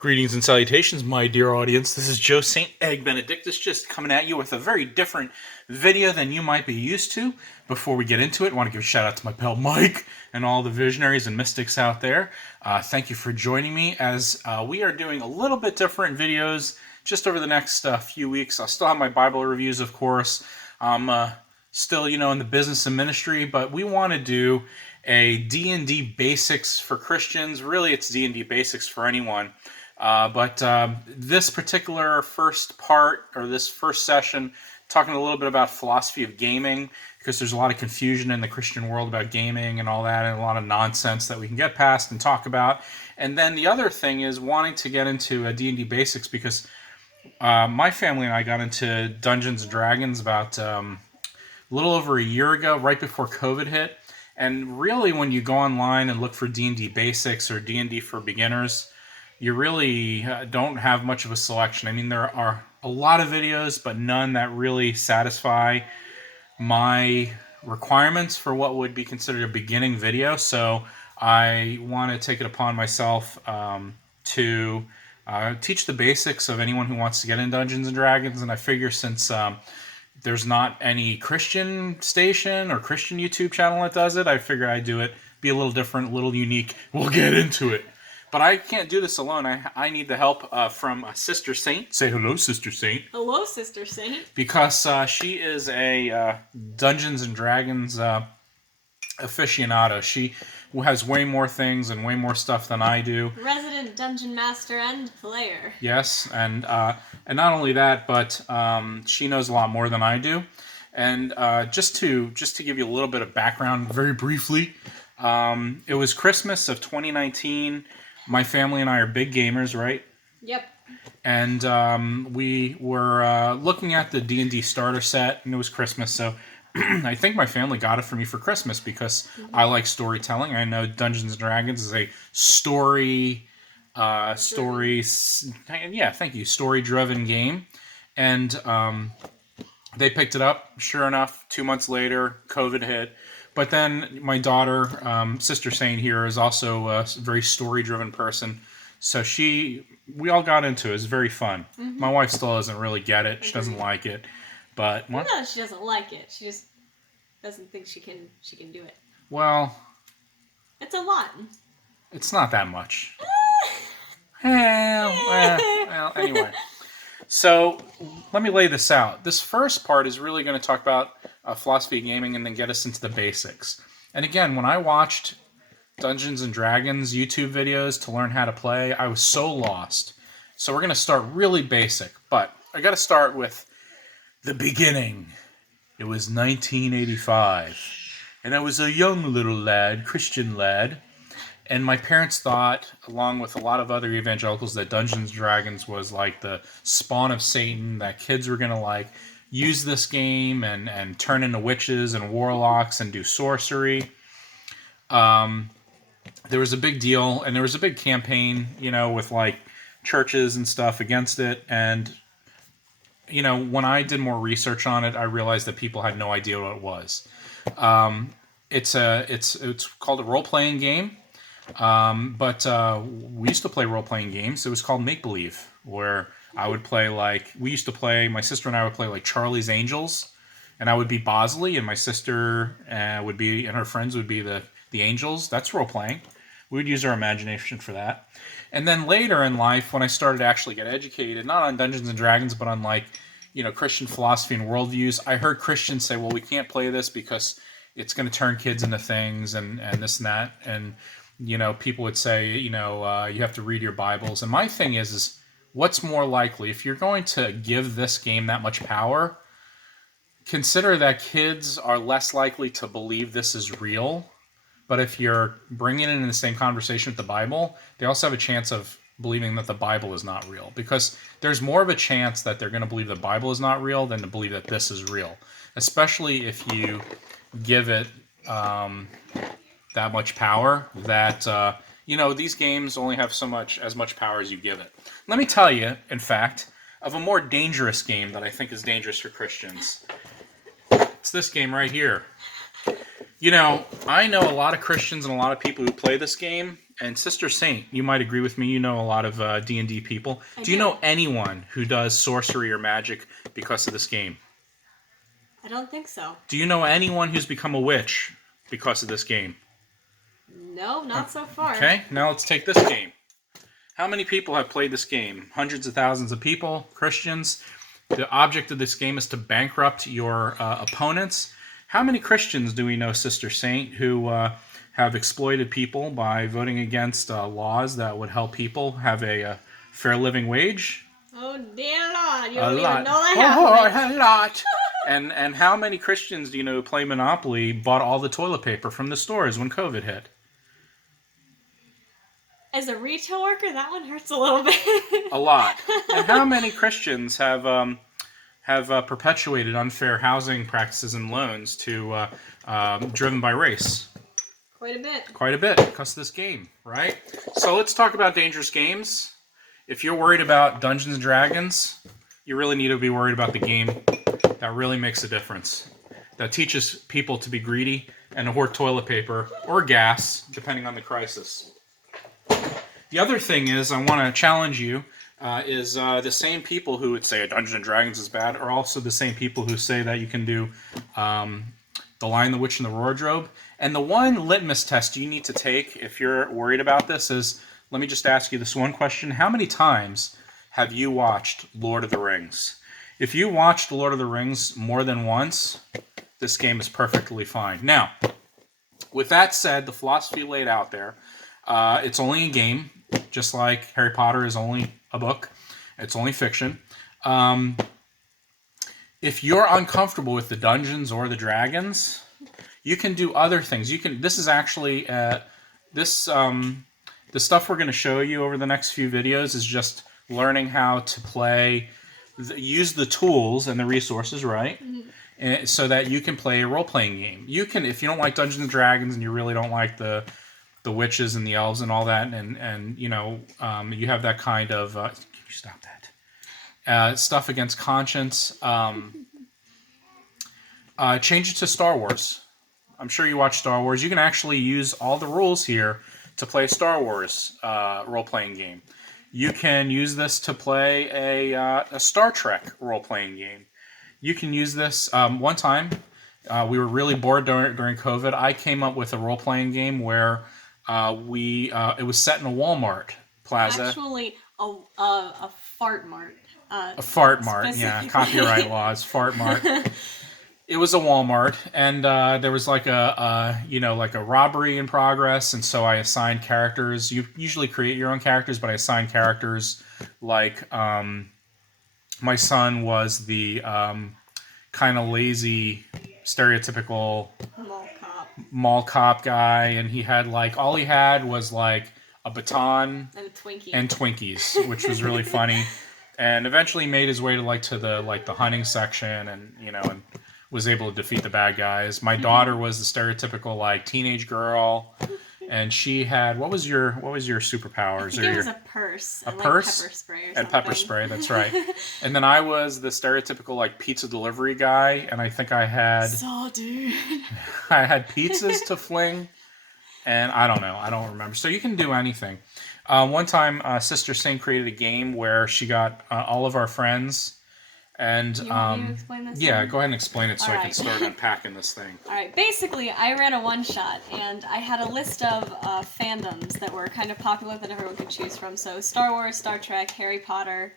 Greetings and salutations, my dear audience. This is Joe St. Egg Benedictus, just coming at you with a very different video than you might be used to. Before we get into it, I want to give a shout out to my pal Mike and all the visionaries and mystics out there. Thank you for joining me as we are doing a little bit different videos just over the next few weeks. I'll still have my Bible reviews, of course. I'm still, in the business and ministry, but we want to do a D&D basics for Christians. Really, it's D&D basics for anyone. But this particular first part, or this first session, talking a little bit about philosophy of gaming, because there's a lot of confusion in the Christian world about gaming and all that, and a lot of nonsense that we can get past and talk about. And then the other thing is wanting to get into D&D basics, because my family and I got into Dungeons & Dragons about a little over a year ago, right before COVID hit. And really, when you go online and look for D&D basics or D&D for beginners, you really don't have much of a selection. I mean, there are a lot of videos, but none that really satisfy my requirements for what would be considered a beginning video. So I want to take it upon myself to teach the basics of anyone who wants to get in Dungeons and Dragons. And I figure since there's not any Christian station or Christian YouTube channel that does it, I figure I'd do it, be a little different, a little unique. We'll get into it. But I can't do this alone. I need the help from Sister Saint. Say hello, Sister Saint. Hello, Sister Saint. Because she is a Dungeons and Dragons aficionado. She has way more things and way more stuff than I do. Resident Dungeon Master and player. Yes, and not only that, but she knows a lot more than I do. And just to give you a little bit of background, very briefly, it was Christmas of 2019. My family and I are big gamers, right? Yep. And we were looking at the D&D starter set, and it was Christmas, so I think my family got it for me for Christmas because I like storytelling. I know Dungeons & Dragons is a story-driven game. And they picked it up. Sure enough, 2 months later, COVID hit. But then my daughter, Sister Saint here, is also a very story-driven person. So we all got into it. It was very fun. Mm-hmm. My wife still doesn't really get it. She doesn't like it. But what? No, she doesn't like it. She just doesn't think she can do it. Well, it's a lot. It's not that much. Well, anyway. So let me lay this out. This first part is really going to talk about philosophy of gaming and then get us into the basics. And again, when I watched Dungeons & Dragons YouTube videos to learn how to play, I was so lost. So we're going to start really basic. But I got to start with the beginning. It was 1985. And I was a young little lad, Christian lad. And my parents thought, along with a lot of other evangelicals, that Dungeons & Dragons was like the spawn of Satan, that kids were going to use this game and turn into witches and warlocks and do sorcery. There was a big deal, and there was a big campaign, with churches and stuff against it. And, when I did more research on it, I realized that people had no idea what it was. It's called a role-playing game. But we used to play role-playing games. It was called Make Believe, where I would play my sister and I would play Charlie's Angels, and I would be Bosley, and my sister and her friends would be the angels. That's role-playing. We would use our imagination for that. And then later in life, when I started to actually get educated, not on Dungeons & Dragons, but on Christian philosophy and worldviews, I heard Christians say, well, we can't play this because it's going to turn kids into things and this and that. And people would say, you have to read your Bibles. And my thing is what's more likely? If you're going to give this game that much power, consider that kids are less likely to believe this is real. But if you're bringing it in the same conversation with the Bible, they also have a chance of believing that the Bible is not real. Because there's more of a chance that they're going to believe the Bible is not real than to believe that this is real. Especially if you give it that much power that, these games only have as much power as you give it. Let me tell you, in fact, of a more dangerous game that I think is dangerous for Christians. It's this game right here. I know a lot of Christians and a lot of people who play this game, And Sister Saint, you might agree with me. You know a lot of D&D people. Do you do. know anyone who does sorcery or magic because of this game? I don't think so. Do you know anyone who's become a witch because of this game? No, not so far. Okay, now let's take this game. How many people have played this game? Hundreds of thousands of people, Christians. The object of this game is to bankrupt your opponents. How many Christians do we know, Sister Saint, who have exploited people by voting against laws that would help people have a fair living wage? Oh, dear Lord. You A don't lot. even know that Oh, happening. a lot. And how many Christians do you know who play Monopoly bought all the toilet paper from the stores when COVID hit? As a retail worker, that one hurts a little bit. A lot. And how many Christians have perpetuated unfair housing practices and loans to driven by race? Quite a bit. Quite a bit because of this game, right? So let's talk about dangerous games. If you're worried about Dungeons and Dragons, you really need to be worried about the game that really makes a difference. That teaches people to be greedy and to hoard toilet paper or gas, depending on the crisis. The other thing is, I want to challenge you, is the same people who would say Dungeons and Dragons is bad are also the same people who say that you can do The Lion, the Witch, and the Wardrobe. And the one litmus test you need to take if you're worried about this is, let me just ask you this one question. How many times have you watched Lord of the Rings? If you watched Lord of the Rings more than once, this game is perfectly fine. Now, with that said, the philosophy laid out there, it's only a game, just like Harry Potter is only a book. It's only fiction. If you're uncomfortable with the dungeons or the dragons, you can do other things. You can. This is actually the stuff we're going to show you over the next few videos is just learning how to play, use the tools and the resources, right? Mm-hmm. So that you can play a role-playing game. You can, if you don't like Dungeons and Dragons and you really don't like the witches and the elves and all that, and you know, you have that kind of can you stop that stuff against conscience. Change it to Star Wars. I'm sure you watch Star Wars. You can actually use all the rules here to play a Star Wars role-playing game. You can use this to play a Star Trek role-playing game. You can use this. One time, we were really bored during COVID. I came up with a role-playing game where it was set in a Walmart plaza. Actually, a fart mart. A fart mart, yeah. Copyright laws, fart mart. It was a Walmart, and there was like a robbery in progress, and so I assigned characters. You usually create your own characters, but I assigned characters like my son was the kind of lazy, stereotypical mall cop guy, and he had all he had was like a baton and a Twinkie and Twinkies, which was really funny. And eventually made his way to the hunting section, and was able to defeat the bad guys. My daughter was the stereotypical teenage girl, and she had what was your superpowers? I think it was a purse. A and purse pepper spray or something. and pepper spray. That's right. And then I was the stereotypical pizza delivery guy, and I think I had dude. I had pizzas to fling, and I don't know. I don't remember. So you can do anything. One time, Sister Saint created a game where she got all of our friends. And you want me to explain this? Yeah, one? go ahead and explain it so All I right. can start unpacking this thing. All right. Basically, I ran a one-shot, and I had a list of fandoms that were kind of popular that everyone could choose from. So Star Wars, Star Trek, Harry Potter,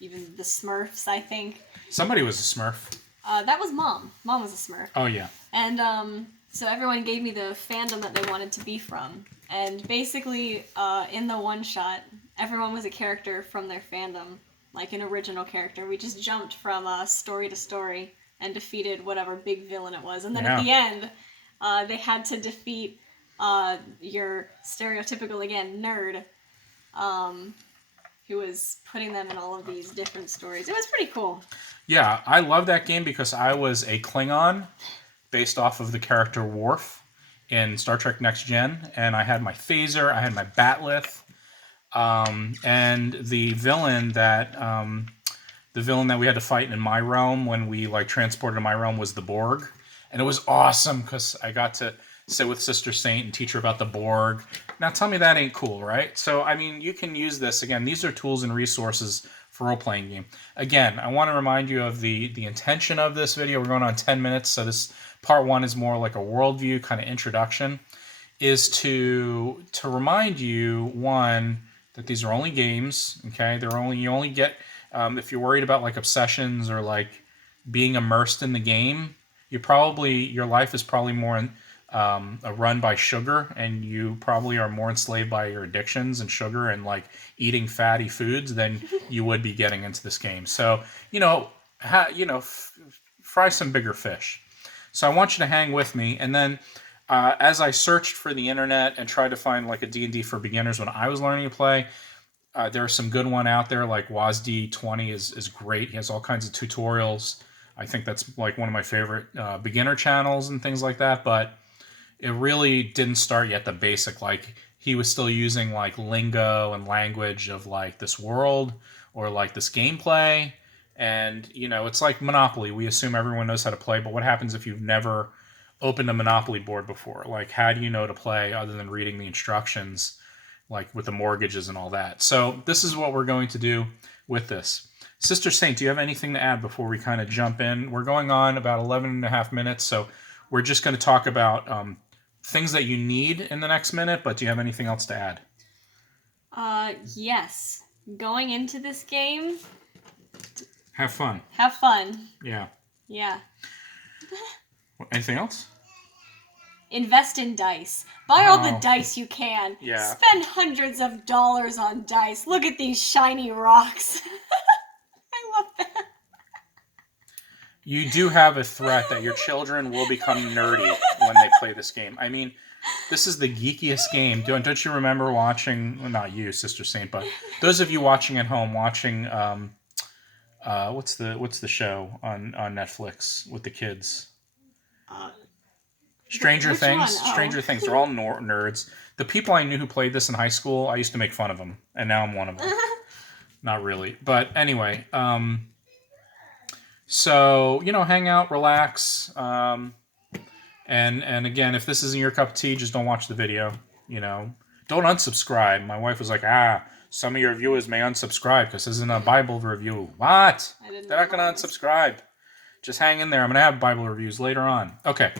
even the Smurfs, I think. Somebody was a Smurf. That was Mom. Mom was a Smurf. Oh, yeah. And so everyone gave me the fandom that they wanted to be from. And basically, in the one-shot, everyone was a character from their fandom. Like an original character. We just jumped from story to story and defeated whatever big villain it was. And then at the end, they had to defeat your stereotypical, again, nerd, who was putting them in all of these different stories. It was pretty cool. Yeah, I love that game because I was a Klingon based off of the character Worf in Star Trek Next Gen. And I had my phaser, I had my batleth. And the villain that we had to fight in my realm when we transported to my realm was the Borg, and it was awesome because I got to sit with Sister Saint and teach her about the Borg. Now tell me that ain't cool, right? So, I mean, you can use this. Again, these are tools and resources for role-playing game. Again, I want to remind you of the intention of this video. We're going on 10 minutes, so this part 1 is more like a worldview kind of introduction, is to remind you, one, that these are only games, okay? You only get, if you're worried about like obsessions or like being immersed in the game, your life is probably more run by sugar, and you probably are more enslaved by your addictions and sugar and like eating fatty foods than you would be getting into this game. So, fry some bigger fish. So I want you to hang with me, and then as I searched for the internet and tried to find like a D&D for beginners when I was learning to play, there are some good one out there, like WASD20 is great. He has all kinds of tutorials. I think that's like one of my favorite beginner channels and things like that, but it really didn't start yet the basic. Like, he was still using like lingo and language of like this world or like this gameplay. And, it's like Monopoly. We assume everyone knows how to play, but what happens if you've never opened a Monopoly board before? Like, how do you know to play other than reading the instructions, like with the mortgages and all that? So this is what we're going to do with this. Sister Saint, do you have anything to add before we kind of jump in? We're going on about 11 and a half minutes, so we're just going to talk about things that you need in the next minute, but do you have anything else to add? Yes. Going into this game, have fun. Have fun. Yeah. Yeah. Anything else? Invest in dice. Buy all the dice you can. Yeah. Spend hundreds of dollars on dice. Look at these shiny rocks. I love that. You do have a threat that your children will become nerdy when they play this game. I mean, this is the geekiest game. Don't you remember watching, well, not you, Sister Saint, but those of you watching at home, watching, what's the show on Netflix with the kids? Stranger Things. Oh. Stranger Things. They're all nerds. The people I knew who played this in high school, I used to make fun of them, and now I'm one of them. Not really, but anyway. So hang out, relax, and again, if this isn't your cup of tea, just don't watch the video. Don't unsubscribe. My wife was like, some of your viewers may unsubscribe because this isn't a Bible review. What? They're not going to unsubscribe. Just hang in there. I'm going to have Bible reviews later on. Okay.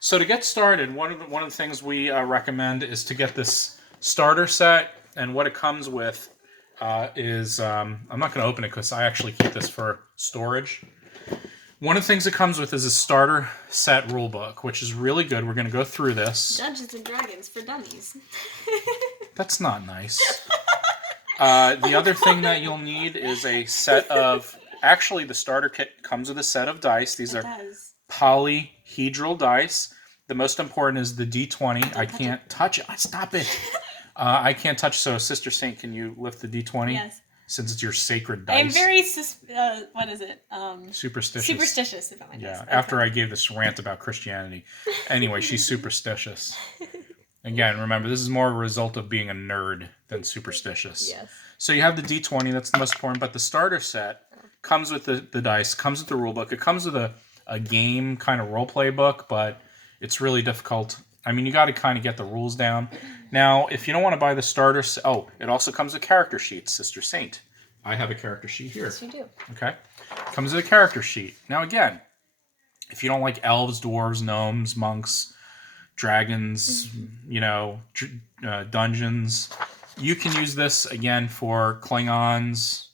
So to get started, one of the things we recommend is to get this starter set, and what it comes with is I'm not going to open it because I actually keep this for storage. One of the things it comes with is a starter set rulebook, which is really good. We're going to go through this. Dungeons and Dragons for dummies. That's not nice. The other thing that you'll need is a set of... Actually, the starter kit comes with a set of dice. These are polyhedral dice. The most important is the D20. I can't touch it. Stop it. I can't touch. So, Sister Saint, can you lift the D20? Yes. Since it's your sacred dice. I'm very, what is it? Superstitious. Superstitious about my dice. Yeah, okay. after I gave this rant about Christianity. Anyway, she's superstitious. Again, remember, this is more a result of being a nerd than superstitious. Yes. So you have the D20, that's the most important, but the starter set comes with the dice, comes with the rule book. It comes with a game kind of roleplay book, but it's really difficult. I mean, you got to kind of get the rules down. Now, if you don't want to buy the starter set... Oh, it also comes with character sheets, Sister Saint. I have a character sheet here. Yes, you do. Okay. Comes with a character sheet. Now, again, if you don't like elves, dwarves, gnomes, monks, dragons, dungeons, you can use this, again, for Klingons,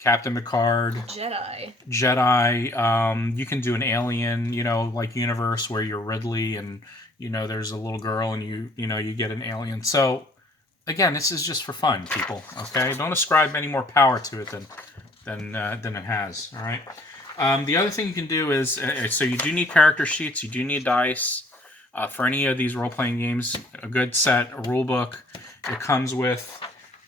Captain Picard. Jedi. You can do an alien, universe where you're Ridley and... there's a little girl and you get an alien. So, again, this is just for fun, people, okay? Don't ascribe any more power to it than it has, all right? The other thing you can do is, so you do need character sheets, you do need dice. For any of these role-playing games, a good set, a rule book. It comes with,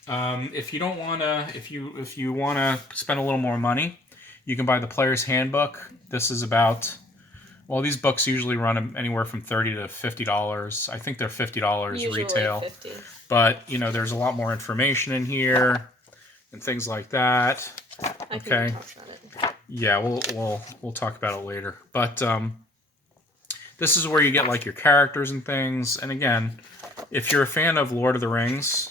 if you want to spend a little more money, you can buy the Player's Handbook. This is about... Well, these books usually run anywhere from $30 to $50. I think they're $50 usually retail. 50. But, there's a lot more information in here and things like that. Okay. Talk about it. Yeah, we'll talk about it later. But this is where you get like your characters and things. And again, if you're a fan of Lord of the Rings,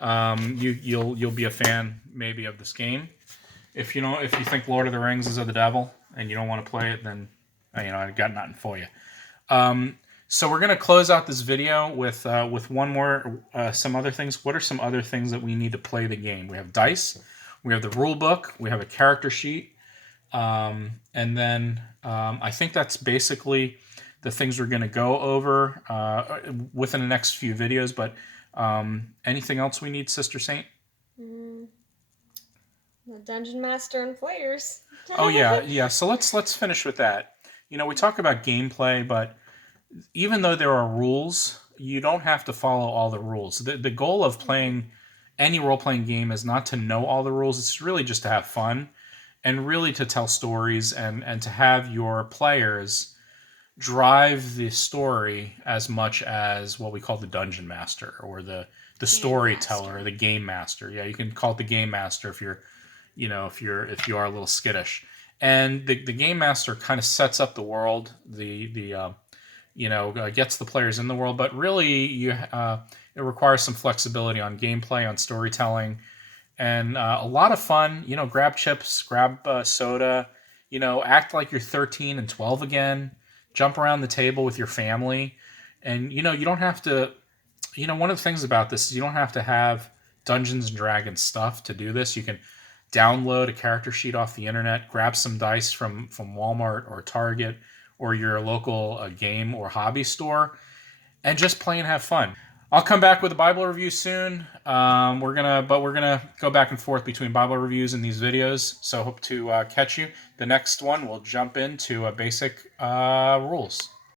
you'll be a fan maybe of this game. If you think Lord of the Rings is of the devil and you don't want to play it, then I got nothing for you. So we're gonna close out this video with one more some other things. What are some other things that we need to play the game? We have dice, we have the rule book, we have a character sheet, and then I think that's basically the things we're gonna go over within the next few videos. But anything else we need, Sister Saint? The Dungeon Master and players. Oh yeah. So let's finish with that. We talk about gameplay, but even though there are rules, you don't have to follow all the rules. The goal of playing any role-playing game is not to know all the rules. It's really just to have fun and really to tell stories and to have your players drive the story as much as what we call the dungeon master or the storyteller or the game master. Yeah, you can call it the game master if you are a little skittish. And the game master kind of sets up the world, gets the players in the world, but really it requires some flexibility on gameplay, on storytelling, and a lot of fun. Grab chips, grab soda, act like you're 13 and 12 again, jump around the table with your family, and you don't have to. One of the things about this is you don't have to have Dungeons and Dragons stuff to do this. You can download a character sheet off the internet, grab some dice from Walmart or Target or your local game or hobby store, and just play and have fun. I'll come back with a Bible review soon. We're gonna go back and forth between Bible reviews and these videos, so hope to catch you. The next one we'll jump into basic rules.